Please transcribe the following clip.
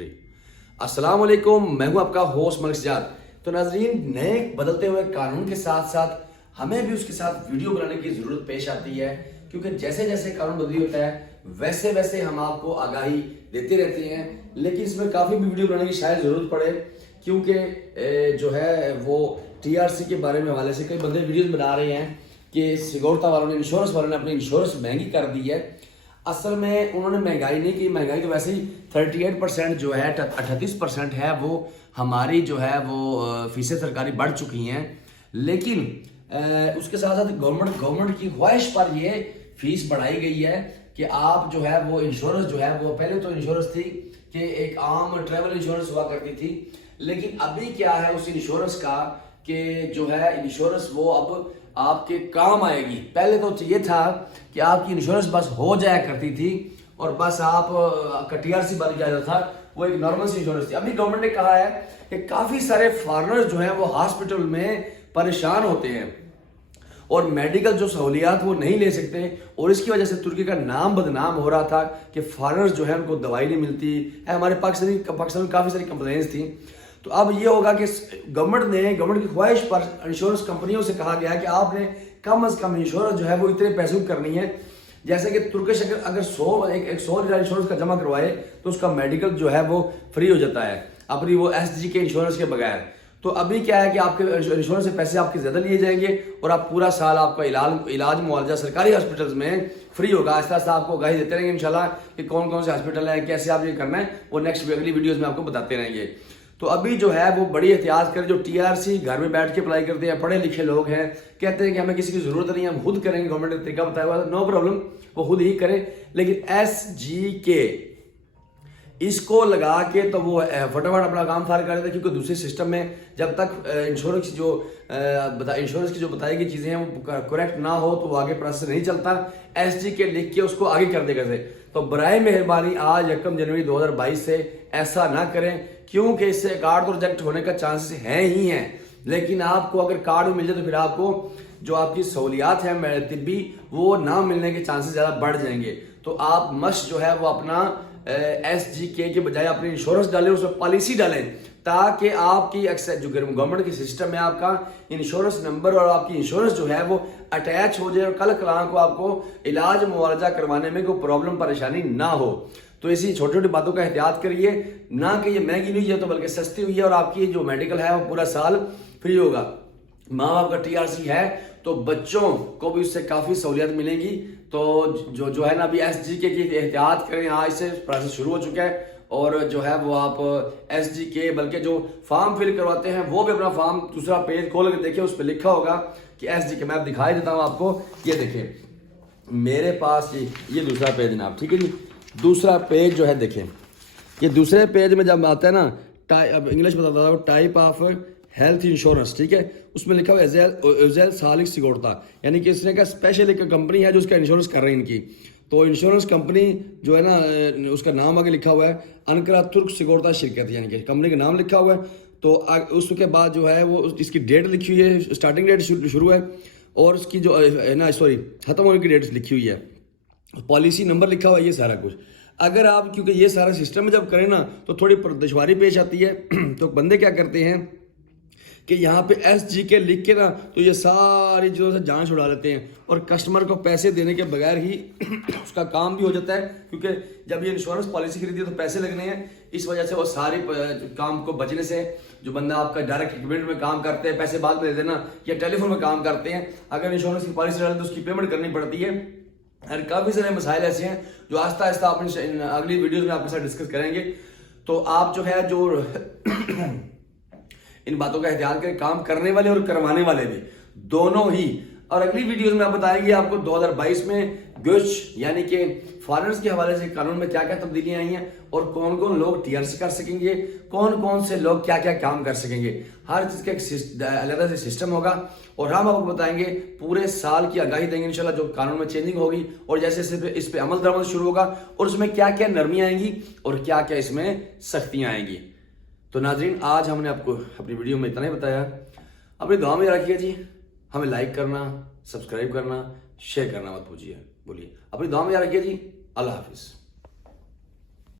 History. अस्सलाम वालेकुम, मैं हूं आपका होस्ट मलिक सज्जाद। तो नाजरीन, नए बदलते हुए कानून के साथ साथ हमें भी उसके साथ वीडियो बनाने की ज़रूरत पेश आती है, क्योंकि जैसे जैसे कानून बदली होता है वैसे वैसे हम आपको आगाही देते रहते हैं। लेकिन इसमें काफ़ी भी वीडियो बनाने की शायद ज़रूरत पड़े, क्योंकि जो है वो TRC के बारे में हवाले से कई बंदे वीडियोस बना रहे हैं कि सिक्योरिटी वालों ने, इंश्योरेंस वालों ने अपनी इंश्योरेंस महंगी कर दी है। असल में उन्होंने महंगाई नहीं की, महंगाई तो वैसे ही 38% जो है 38% है वो हमारी जो है वो फीसें सरकारी बढ़ चुकी हैं। लेकिन उसके साथ साथ गवर्नमेंट की ख्वाहिश पर ये फीस बढ़ाई गई है कि आप जो है वो इंश्योरेंस जो है वो, पहले तो इंश्योरेंस थी कि एक आम ट्रैवल इंश्योरेंस हुआ करती थी, लेकिन अभी क्या है उस इंश्योरेंस का कि जो है इंश्योरेंस वो अब आपके काम आएगी। पहले तो ये था कि आपकी इंश्योरेंस बस हो जाया करती थी और बस आप TRC बन जाता था, वो एक नॉर्मल सी इंश्योरेंस थी। अभी गवर्नमेंट ने कहा है कि काफ़ी सारे फॉरेनर्स जो हैं वो हॉस्पिटल में परेशान होते हैं और मेडिकल जो सहूलियात वो नहीं ले सकते, और इसकी वजह से तुर्की का नाम बदनाम हो रहा था कि फॉरेनर्स जो है उनको दवाई नहीं मिलती है। हमारे पाकिस्तान में काफ़ी सारी कंप्लेंट्स थी। तो अब ये होगा कि गवर्नमेंट की ख्वाहिश पर इंश्योरेंस कंपनियों से कहा गया है कि आपने कम अज़ कम इंश्योरेंस जो है वो इतने पैसे की करनी है। जैसे कि तुर्किश अगर 100 इंश्योरेंस का जमा करवाए तो उसका मेडिकल जो है वो फ्री हो जाता है अपनी वो SG के इंश्योरेंस के बगैर। तो अभी क्या है कि आपके इंश्योरेंस से पैसे आपके ज़्यादा लिए जाएंगे और आप पूरा साल आपका इलाज मुआवजा सरकारी हॉस्पिटल्स में फ्री होगा। आहिस्ता आहिस्ता आपको आगाही देते रहेंगे इंशाल्लाह कि कौन कौन से हॉस्पिटल हैं, कैसे आप ये करना है, वो नेक्स्ट अगली वीडियोज़ में आपको बताते रहेंगे। तो अभी जो है वो बड़ी एहतियात करें। जो TRC घर में बैठ के अप्लाई करते हैं, पढ़े लिखे लोग हैं, कहते हैं कि हमें किसी की ज़रूरत नहीं है, हम खुद करेंगे, गवर्नमेंट ने तरीका बताया हुआ है, नो प्रॉब्लम, वो खुद ही करें। लेकिन SGK इसको लगा के तो वो फटाफट अपना काम फार कर देते हैं, क्योंकि दूसरे सिस्टम में जब तक इंश्योरेंस की जो बताई गई चीज़ें हैं वो करेक्ट ना हो तो वो आगे प्रोसेस नहीं चलता। SGK लिख के उसको आगे कर देगा। तो बराए मेहरबानी आज 1 जनवरी 2022 से ऐसा ना करें, क्योंकि इससे कार्ड तो रिजेक्ट होने का चांसेस हैं ही हैं। लेकिन आपको अगर कार्ड मिल जाए तो फिर आपको जो आपकी सहूलियात है तिब्बी वो ना मिलने के चांसेस ज़्यादा बढ़ जाएंगे। तो आप मस्ट जो है वो अपना SGK के बजाय अपनी इंश्योरेंस डालें, उसमें पॉलिसी डालें, ताकि आपकी जो गवर्नमेंट की सिस्टम है आपका इंश्योरेंस नंबर और आपकी इंश्योरेंस जो है वो अटैच हो जाए और कल कलां को आपको इलाज मुआवजा करवाने में कोई प्रॉब्लम परेशानी ना हो। तो इसी छोटी छोटी बातों का एहतियात करिए, ना कि ये महंगी नहीं है तो बल्कि सस्ती हुई है और आपकी जो मेडिकल है वो पूरा साल फ्री होगा। माँ बाप का TRC है तो बच्चों को भी उससे काफ़ी सहूलियत मिलेगी। तो जो है ना अभी SGK की एहतियात करें, आज से प्रोसेस शुरू हो चुका है। और जो है वो आप SGK बल्कि जो फॉर्म फिल करवाते हैं वो भी अपना फॉर्म दूसरा पेज खोल के देखिए, उस पर लिखा होगा कि SGK। मैं दिखाई देता हूँ आपको, ये देखिए मेरे पास ये दूसरा पेज जनाब, ठीक है जी। दूसरा पेज जो है देखें, ये दूसरे पेज में जब आता है ना, अब इंग्लिश में बताता हूँ, टाइप ऑफ हेल्थ इंश्योरेंस, ठीक है, उसमें लिखा हुआ एजेल सालिक सिक्योरिटी, यानी कि इसने का स्पेशल एक कंपनी है जो उसका इंश्योरेंस कर रही है इनकी। तो इंश्योरेंस कंपनी जो है ना उसका नाम आगे लिखा हुआ है अनकरा तुर्क सिक्योरिटी शिरकत, यानी कि कंपनी का नाम लिखा हुआ है। तो उसके बाद जो है वो इसकी डेट लिखी हुई है, स्टार्टिंग डेट शुरू है और उसकी जो है ना ख़त्म होने की डेट लिखी हुई है, पॉलिसी नंबर लिखा हुआ है, ये सारा कुछ। अगर आप क्योंकि ये सारा सिस्टम में जब करें ना तो थोड़ी दुश्वारी पेश आती है। तो बंदे क्या करते हैं कि यहाँ पे SGK लिख के ना तो ये सारी चीज़ों से जान छुड़ा लेते हैं और कस्टमर को पैसे देने के बगैर ही उसका काम भी हो जाता है, क्योंकि जब ये इंश्योरेंस पॉलिसी खरीदी है तो पैसे लगने हैं। इस वजह से वो सारे काम को बचने से जो बंदा आपका डायरेक्ट ट्रीटमेंट में काम करते हैं, पैसे बाद में दे देना, या टेलीफोन में काम करते हैं, अगर इंश्योरेंस की पॉलिसी डालें तो उसकी पेमेंट करनी पड़ती है। और काफ़ी सारे मसाइल ऐसे हैं जो आहिस्ता आहिस्ता अपनी अगली वीडियोज़ में आपके साथ डिस्कस करेंगे। तो आप जो है जो इन बातों का एहतियात करें, काम करने वाले और करवाने वाले भी दोनों ही। और अगली वीडियोस में आप बताएंगे आपको 2022 में गुश यानी कि फॉरेनर्स के हवाले से कानून में क्या क्या तब्दीलियां आई हैं और कौन कौन लोग TRC कर सकेंगे, कौन कौन से लोग क्या क्या काम कर सकेंगे। हर चीज़ का एक अलग से सिस्टम होगा और हम आपको बताएंगे, पूरे साल की आगाही देंगे इंशाल्लाह जो कानून में चेंजिंग होगी और जैसे इस पे अमल दरामद शुरू होगा और उसमें क्या क्या नरमियाँ आएंगी और क्या क्या इसमें सख्तियाँ आएंगी। तो नाजरीन, आज हमने आपको अपनी वीडियो में इतना ही बताया। अपनी दुआ में रखिए जी, हमें लाइक करना, सब्सक्राइब करना, शेयर करना मत बोलिए। अपनी दुआ में रखिए जी। अल्लाह हाफिज़।